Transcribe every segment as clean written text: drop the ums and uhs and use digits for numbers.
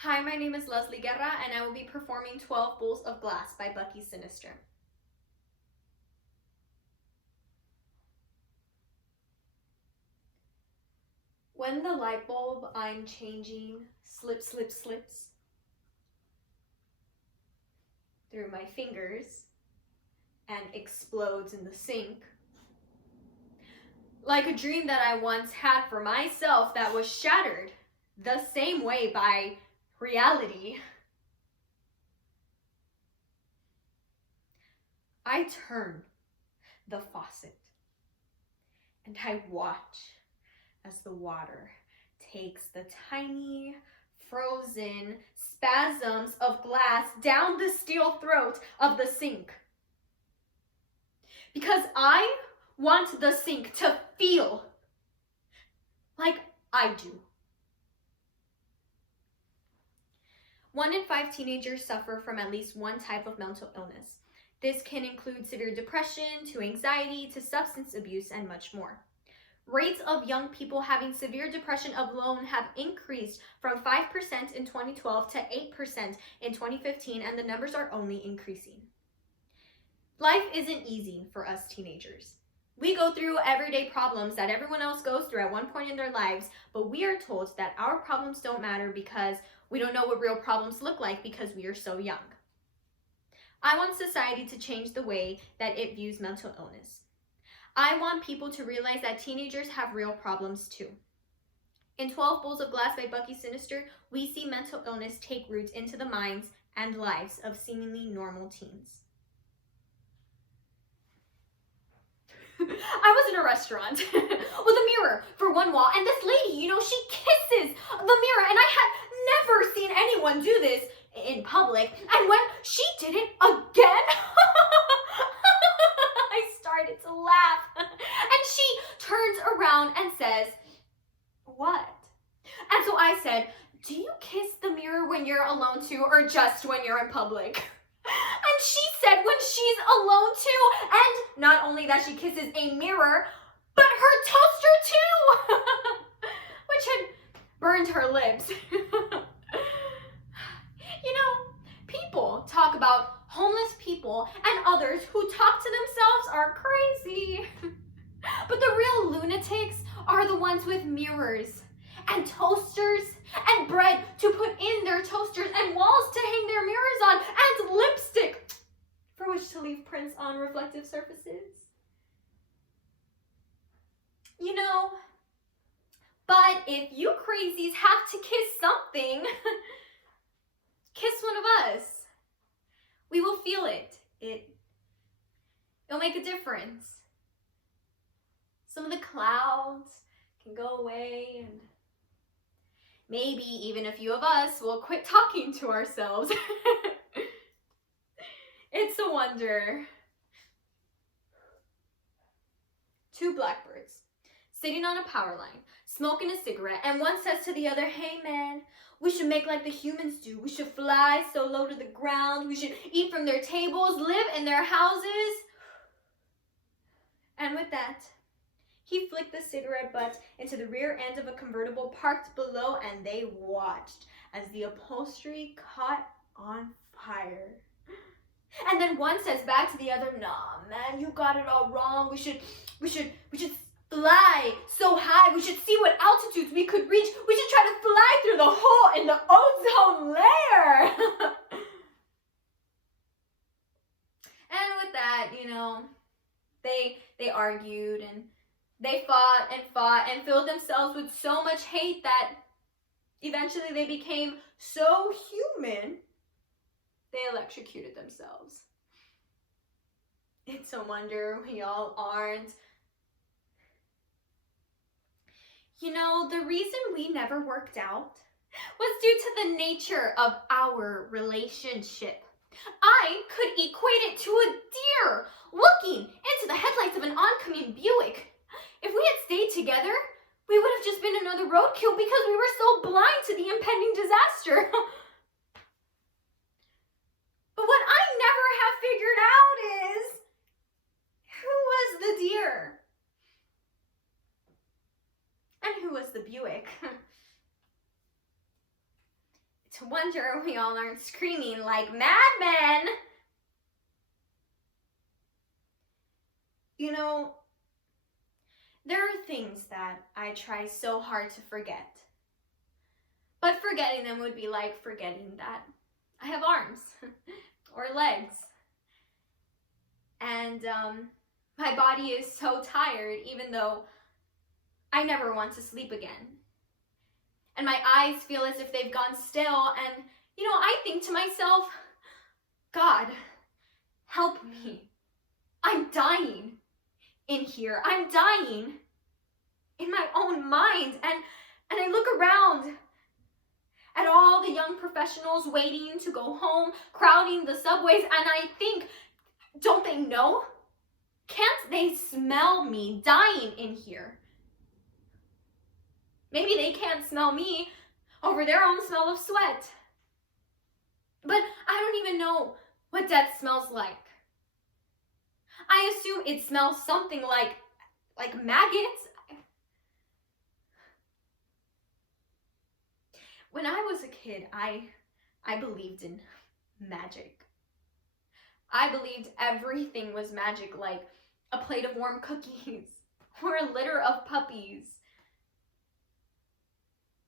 Hi, my name is Guerra, and I will be performing 12 Bowls of Glass by Bucky Sinister. When the light bulb I'm changing slips through my fingers and explodes in the sink, like a dream that I once had for myself that was shattered the same way by reality, I turn the faucet and I watch as the water takes the tiny, frozen spasms of glass down the steel throat of the sink. Because I want the sink to feel like I do. 1 in 5 teenagers suffer from at least one type of mental illness. This can include severe depression, to anxiety, to substance abuse, and much more. Rates of young people having severe depression alone have increased from 5% in 2012 to 8% in 2015, and the numbers are only increasing. Life isn't easy for us teenagers. We go through everyday problems that everyone else goes through at one point in their lives, but we are told that our problems don't matter because we don't know what real problems look like because we are so young. I want society to change the way that it views mental illness. I want people to realize that teenagers have real problems too. In 12 Bowls of Glass by Bucky Sinister, we see mental illness take root into the minds and lives of seemingly normal teens. I was in a restaurant with a mirror for one wall, and this lady, she kisses the mirror, and I had never seen anyone do this in public, and when she did it again, I started to laugh, and she turns around and says, "What?" And so I said, "Do you kiss the mirror when you're alone too, or just when you're in public?" And she said when she's alone too, and not only that she kisses a mirror, but her toaster too, which had burned her lips. People talk about homeless people and others who talk to themselves are crazy. But the real lunatics are the ones with mirrors and toasters and bread to put in their toasters and walls to hang their mirrors on and lipstick for which to leave prints on reflective surfaces. But if you crazies have to kiss something, kiss one of us. We will feel it. It'll make a difference. Some of the clouds can go away, and maybe even a few of us will quit talking to ourselves. It's a wonder. 2 blackbirds sitting on a power line, smoking a cigarette, and one says to the other, "Hey man, we should make like the humans do. We should fly so low to the ground. We should eat from their tables, live in their houses." And with that, he flicked the cigarette butt into the rear end of a convertible parked below, and they watched as the upholstery caught on fire. And then one says back to the other, "Nah, man, you got it all wrong. We should fly so high. We should see what altitudes we could reach. We should try to fly through the hole in the ozone layer." And with that, they argued and they fought and filled themselves with so much hate that eventually they became so human they electrocuted themselves. It's a wonder we all aren't. The reason we never worked out was due to the nature of our relationship. I could equate it to a deer looking into the headlights of an oncoming Buick. If we had stayed together, we would have just been another roadkill because we were so blind to the impending disaster. But what I never have figured out is, who was the deer? And who was the Buick? To wonder we all aren't screaming like madmen. You know, there are things that I try so hard to forget. But forgetting them would be like forgetting that I have arms or legs. And my body is so tired, even though I never want to sleep again. And my eyes feel as if they've gone still. And, I think to myself, God, help me. I'm dying in here. I'm dying in my own mind. And I look around at all the young professionals waiting to go home, crowding the subways, and I think, don't they know? Can't they smell me dying in here? Maybe they can't smell me over their own smell of sweat. But I don't even know what death smells like. I assume it smells something like maggots. When I was a kid, I believed in magic. I believed everything was magic, like a plate of warm cookies or a litter of puppies.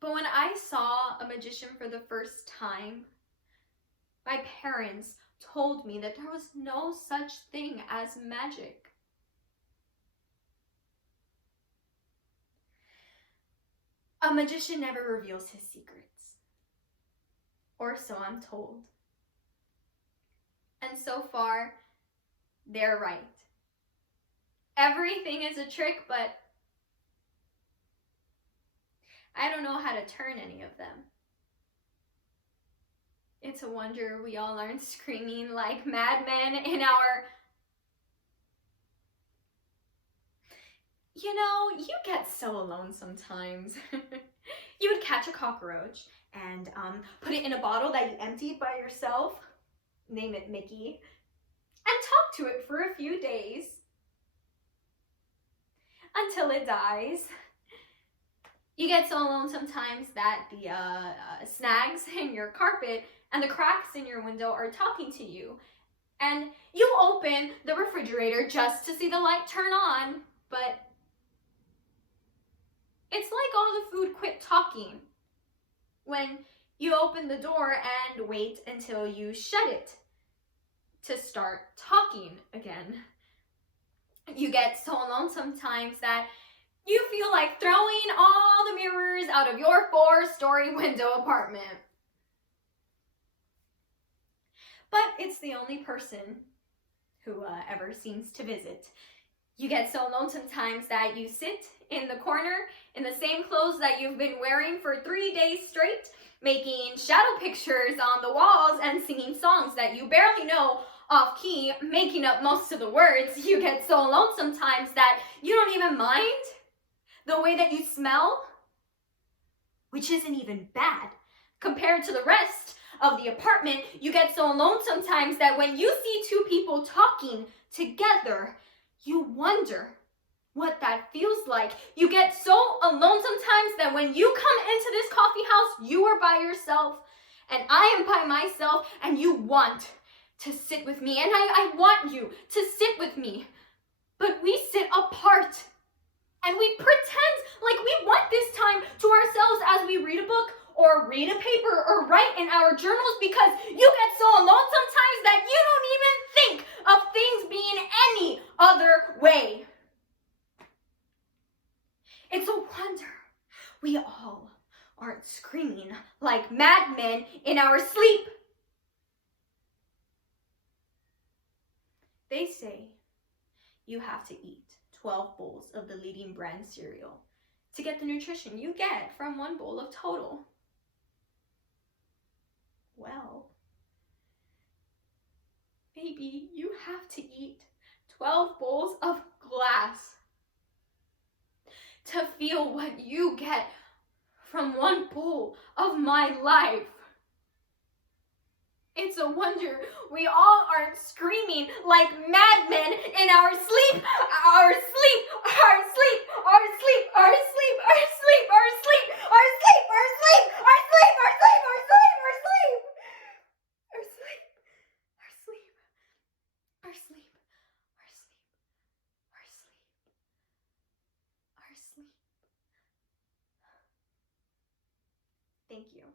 But when I saw a magician for the first time, my parents told me that there was no such thing as magic. A magician never reveals his secrets. Or so I'm told. And so far, they're right. Everything is a trick, but I don't know how to turn any of them. It's a wonder we all aren't screaming like madmen in our... You get so alone sometimes. You would catch a cockroach and put it in a bottle that you emptied by yourself, name it Mickey, and talk to it for a few days until it dies. You get so alone sometimes that the snags in your carpet and the cracks in your window are talking to you. And you open the refrigerator just to see the light turn on, but it's like all the food quit talking when you open the door and wait until you shut it to start talking again. You get so alone sometimes that you feel like throwing all the mirrors out of your 4-story window apartment. But it's the only person who ever seems to visit. You get so alone sometimes that you sit in the corner in the same clothes that you've been wearing for 3 days straight, making shadow pictures on the walls and singing songs that you barely know off key, making up most of the words. You get so alone sometimes that you don't even mind the way that you smell, which isn't even bad compared to the rest of the apartment. You get so alone sometimes that when you see two people talking together, you wonder what that feels like. You get so alone sometimes that when you come into this coffee house, you are by yourself and I am by myself, and you want to sit with me, and I want you to sit with me, but we sit apart and we pretend like we want this time to ourselves as we read a book or read a paper or write in our journals, because you get so alone sometimes that you don't even think of things being any other way. It's a wonder we all aren't screaming like madmen in our sleep. They say you have to eat 12 bowls of the leading brand cereal to get the nutrition you get from 1 bowl of Total. Well, maybe you have to eat 12 bowls of glass to feel what you get from 1 bowl of my life. It's a wonder we all aren't screaming like madmen in our sleep, our sleep, our sleep, our sleep, our sleep, our sleep, our sleep, our sleep, our sleep, our sleep, our sleep, our sleep, our sleep. asleep. Thank you.